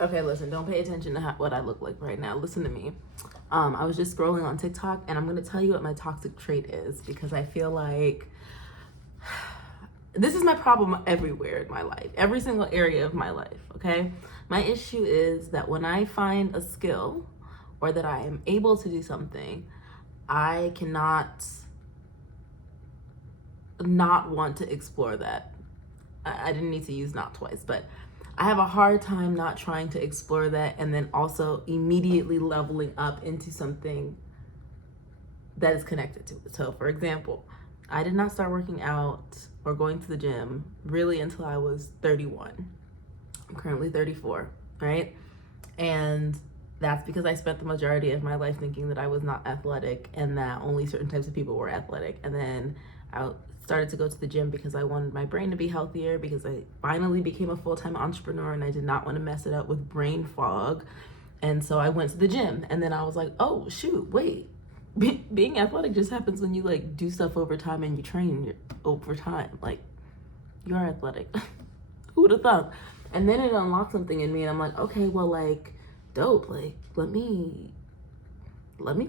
Okay, listen, don't pay attention to what I look like right now. Listen to me. I was just scrolling on TikTok, and I'm gonna tell you what my toxic trait is, because I feel like this is my problem everywhere in my life, every single area of my life, okay? My issue is that when I find a skill or that I am able to do something, I cannot not want to explore that. I didn't need to use not twice, but I have a hard time not trying to explore that and then also immediately leveling up into something that is connected to it. So, for example, I did not start working out or going to the gym really until I was 31. I'm currently 34, right? And that's because I spent the majority of my life thinking that I was not athletic and that only certain types of people were athletic. And then I started to go to the gym because I wanted my brain to be healthier, because I finally became a full-time entrepreneur and I did not want to mess it up with brain fog. And so I went to the gym, and then I was like, oh shoot, wait, being athletic just happens when you like do stuff over time and you train over time. Like, you're athletic. Who would have thought? And then it unlocked something in me, and I'm like, okay, well, like, dope, like, let me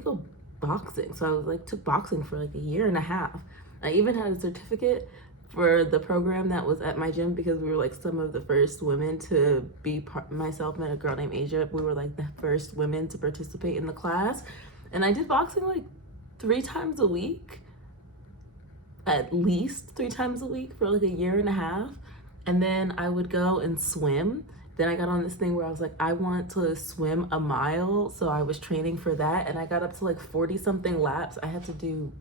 go boxing. So I was like, took boxing for like a year and a half. I even had a certificate for the program that was at my gym, because we were like some of the first women to be myself and a girl named Asia, we were like the first women to participate in the class. And I did boxing like 3 times a week, at least 3 times a week for like a year and a half. And then I would go and swim. Then I got on this thing where I was like, I want to swim a mile. So I was training for that, and I got up to like 40 something laps. I had to do,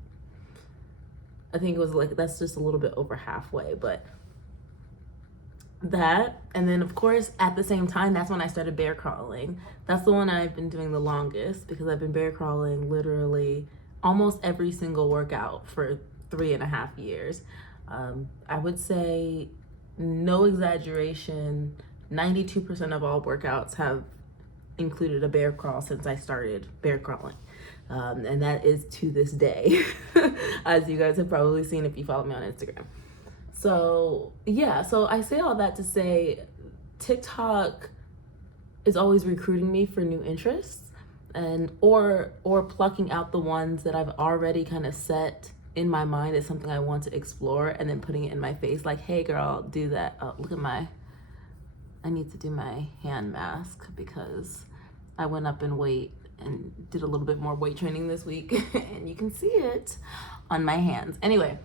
I think it was like, that's just a little bit over halfway, but that. And then of course, at the same time, that's when I started bear crawling. That's the one I've been doing the longest, because I've been bear crawling literally almost every single workout for 3.5 years. I would say, no exaggeration, 92% of all workouts have included a bear crawl since I started bear crawling. And that is to this day, as you guys have probably seen if you follow me on Instagram. So yeah, so I say all that to say TikTok is always recruiting me for new interests, and or plucking out the ones that I've already kind of set in my mind as something I want to explore, and then putting it in my face like, hey girl, do that. Oh, look at I need to do my hand mask because I went up in weight and did a little bit more weight training this week and you can see it on my hands. Anyway,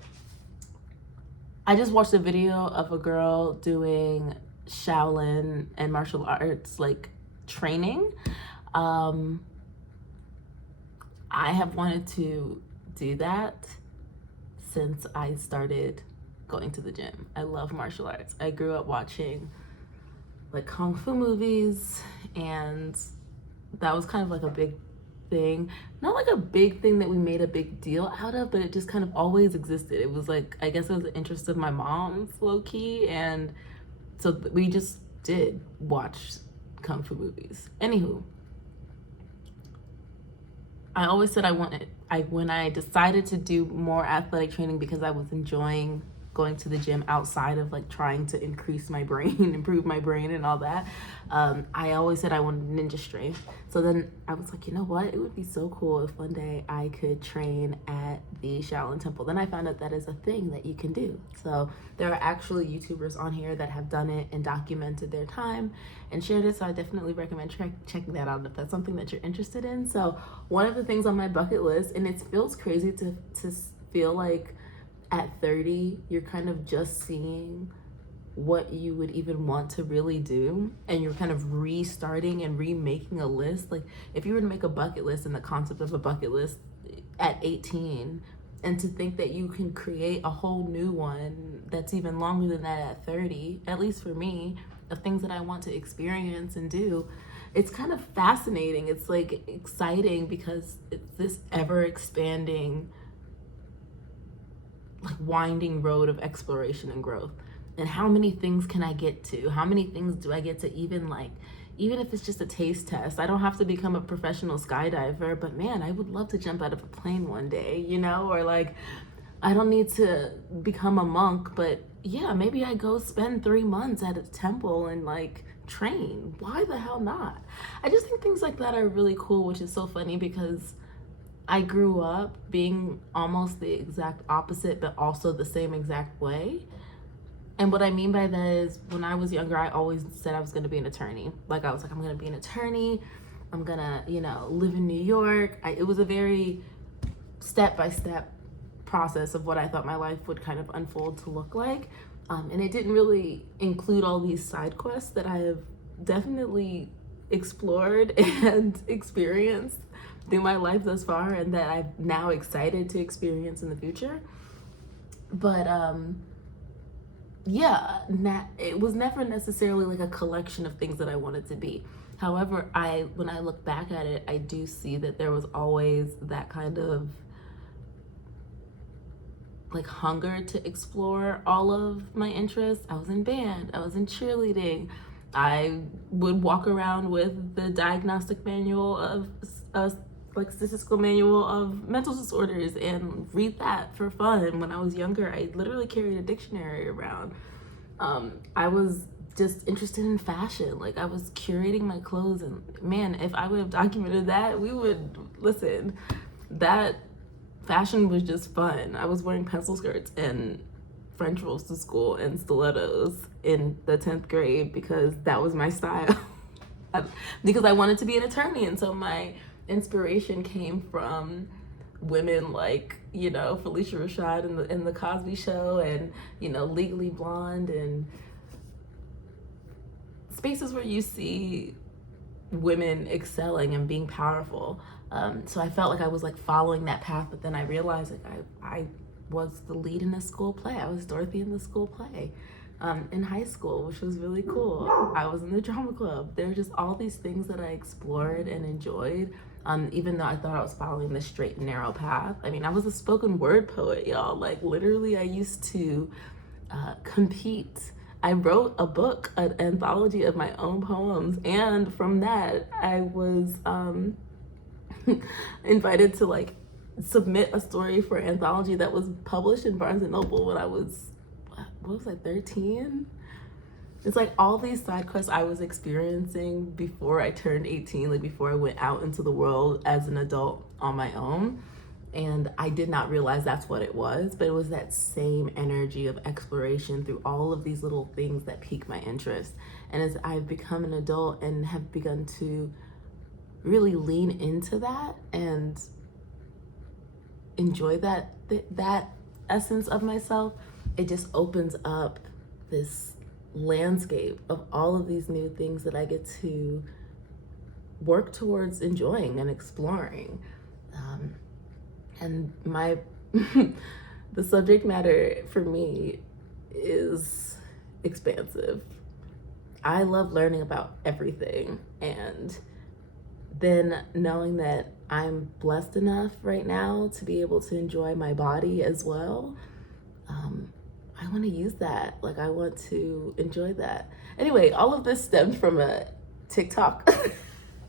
I just watched a video of a girl doing Shaolin and martial arts like training. I have wanted to do that since I started going to the gym. I love martial arts. I grew up watching like kung fu movies, and that was kind of like a big thing. Not like a big thing that we made a big deal out of, but it just kind of always existed. It was like, I guess it was the interest of my mom's low key, and so we just did watch kung fu movies. Anywho, I always said when I decided to do more athletic training, because I was enjoying going to the gym outside of like trying to increase my brain, improve my brain and all that, I always said I wanted ninja strength. So then I was like, you know what? It would be so cool if one day I could train at the Shaolin Temple. Then I found out that is a thing that you can do. So there are actually YouTubers on here that have done it and documented their time and shared it. So I definitely recommend checking that out if that's something that you're interested in. So one of the things on my bucket list, and it feels crazy to feel like at 30, you're kind of just seeing what you would even want to really do, and you're kind of restarting and remaking a list. Like, if you were to make a bucket list, and the concept of a bucket list at 18, and to think that you can create a whole new one that's even longer than that at 30, at least for me, of things that I want to experience and do, it's kind of fascinating. It's like exciting, because it's this ever expanding, like winding road of exploration and growth. And how many things can I get to? How many things do I get to even if it's just a taste test? I don't have to become a professional skydiver, but man, I would love to jump out of a plane one day, or like, I don't need to become a monk, but yeah, maybe I go spend 3 months at a temple and like train. Why the hell not? I just think things like that are really cool, which is so funny because I grew up being almost the exact opposite, but also the same exact way. And what I mean by that is when I was younger, I always said I was going to be an attorney. Like I was like, I'm going to be an attorney. I'm going to, live in New York. It was a very step-by-step process of what I thought my life would kind of unfold to look like. And it didn't really include all these side quests that I have definitely explored and experienced through my life thus far, and that I'm now excited to experience in the future. But it was never necessarily like a collection of things that I wanted to be. However, when I look back at it, I do see that there was always that kind of like hunger to explore all of my interests. I was in band, I was in cheerleading. I would walk around with the diagnostic manual of like statistical manual of mental disorders and read that for fun. When I was younger, I literally carried a dictionary around. I was just interested in fashion. Like I was curating my clothes, and man, if I would have documented that, that fashion was just fun. I was wearing pencil skirts and French rolls to school and stilettos in the 10th grade because that was my style. Because I wanted to be an attorney, and so my inspiration came from women like, Felicia Rashad in the Cosby Show, and, Legally Blonde, and spaces where you see women excelling and being powerful. So I felt like I was like following that path, but then I realized like I was the lead in a school play. I was Dorothy in the school play in high school, which was really cool. I was in the drama club. There were just all these things that I explored and enjoyed, even though I thought I was following the straight and narrow path. I mean, I was a spoken word poet, y'all. Like literally I used to compete. I wrote a book, an anthology of my own poems, and from that I was invited to like submit a story for an anthology that was published in Barnes and Noble when I was 13. It's like all these side quests I was experiencing before I turned 18, like before I went out into the world as an adult on my own. And I did not realize that's what it was, but it was that same energy of exploration through all of these little things that pique my interest. And as I've become an adult and have begun to really lean into that and enjoy that essence of myself, it just opens up this landscape of all of these new things that I get to work towards enjoying and exploring. And the subject matter for me is expansive. I love learning about everything, and then knowing that I'm blessed enough right now to be able to enjoy my body as well. I want to use that. Like I want to enjoy that. Anyway, all of this stemmed from a TikTok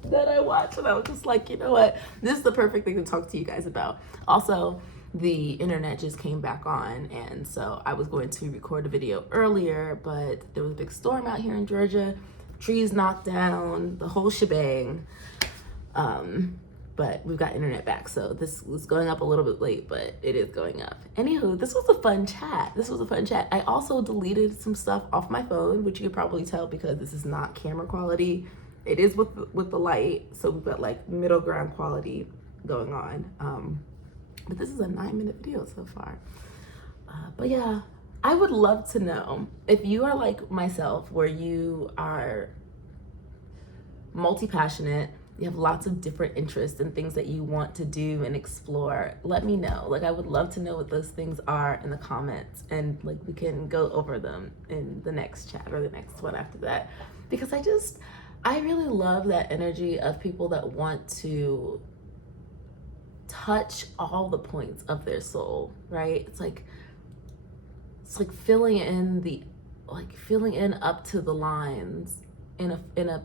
that I watched, and I was just like, you know what? This is the perfect thing to talk to you guys about. Also, the internet just came back on, and so I was going to record a video earlier, but there was a big storm out here in Georgia, trees knocked down, the whole shebang. But we've got internet back, so this was going up a little bit late, but it is going up. Anywho, this was a fun chat. I also deleted some stuff off my phone, which you could probably tell because this is not camera quality. It is with the light, so we've got like middle ground quality going on. But this is a 9-minute video so far. But yeah, I would love to know if you are like myself, where you are multi-passionate, you have lots of different interests and things that you want to do and explore. Let me know. Like I would love to know what those things are in the comments, and like we can go over them in the next chat or the next one after that, because I really love that energy of people that want to touch all the points of their soul, right? It's like filling in up to the lines in a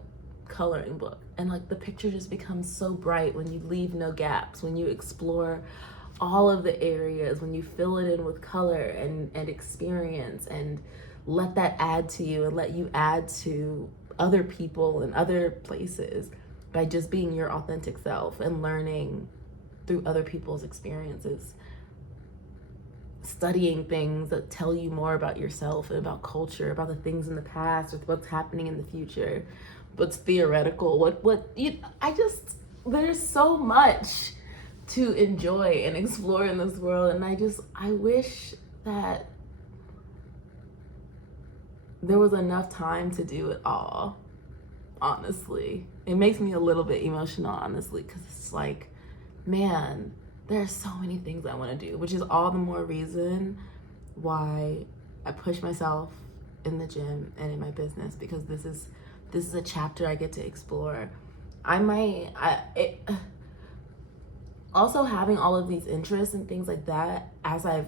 coloring book, and like the picture just becomes so bright when you leave no gaps, when you explore all of the areas, when you fill it in with color and experience, and let that add to you and let you add to other people and other places by just being your authentic self and learning through other people's experiences, studying things that tell you more about yourself and about culture, about the things in the past, or what's happening in the future, what's theoretical, there's so much to enjoy and explore in this world. And I wish that there was enough time to do it all, honestly. It makes me a little bit emotional, honestly, because it's like, man, there are so many things I want to do, which is all the more reason why I push myself in the gym and in my business, because this is a chapter I get to explore. Also having all of these interests and things like that, as I've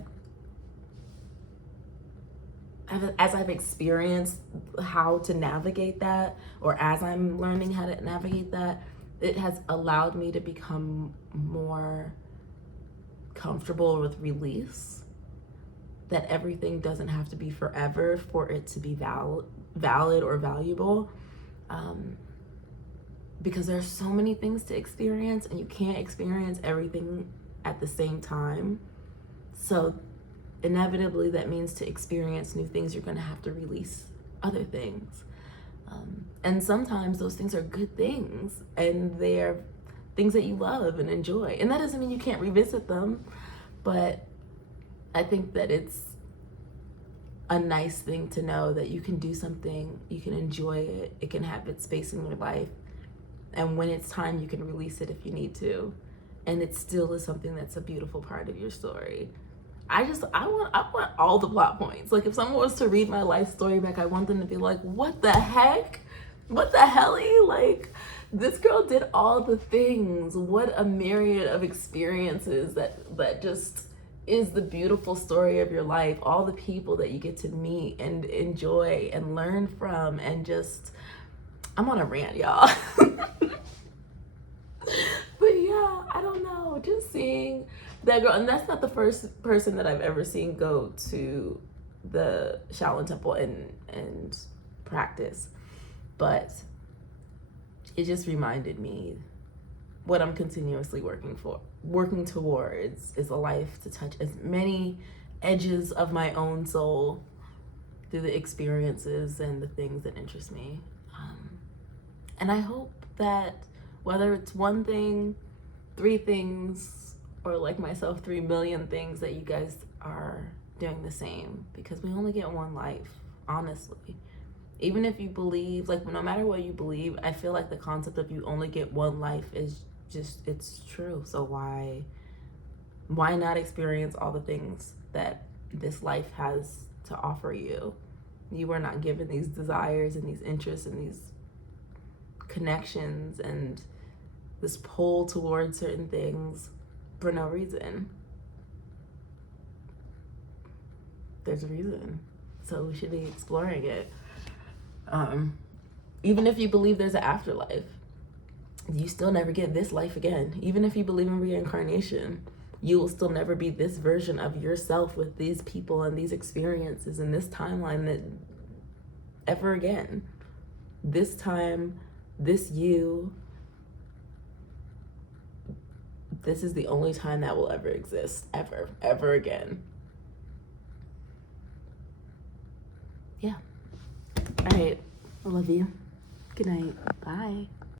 experienced how to navigate that, or as I'm learning how to navigate that, it has allowed me to become more comfortable with release, that everything doesn't have to be forever for it to be valid or valuable, because there's so many things to experience and you can't experience everything at the same time. So inevitably that means to experience new things, you're going to have to release other things. And sometimes those things are good things, and they're things that you love and enjoy. And that doesn't mean you can't revisit them, but I think that it's a nice thing to know that you can do something, you can enjoy it, it can have its space in your life, and when it's time, you can release it if you need to. And it still is something that's a beautiful part of your story. I want all the plot points. Like, if someone was to read my life story back, I want them to be like, what the heck? What the helly? Like, this girl did all the things. What a myriad of experiences that just is the beautiful story of your life. All the people that you get to meet and enjoy and learn from, and just, I'm on a rant, y'all. But yeah, I don't know, just seeing that girl, and that's not the first person that I've ever seen go to the Shaolin Temple and practice, but it just reminded me what I'm continuously working towards is a life to touch as many edges of my own soul through the experiences and the things that interest me. And I hope that whether it's one thing, 3 things, or like myself, 3 million things, that you guys are doing the same, because we only get one life, honestly. Even if you believe, like, no matter what you believe, I feel like the concept of you only get one life is just, it's true. So why not experience all the things that this life has to offer you? You were not given these desires and these interests and these connections and this pull towards certain things for no reason. There's a reason, so we should be exploring it. Even if you believe there's an afterlife, you still never get this life again. Even if you believe in reincarnation, you will still never be this version of yourself with these people and these experiences in this timeline that ever again. This time, this you, this is the only time that will ever exist, ever again. Yeah. All right. I love you. Good night. Bye.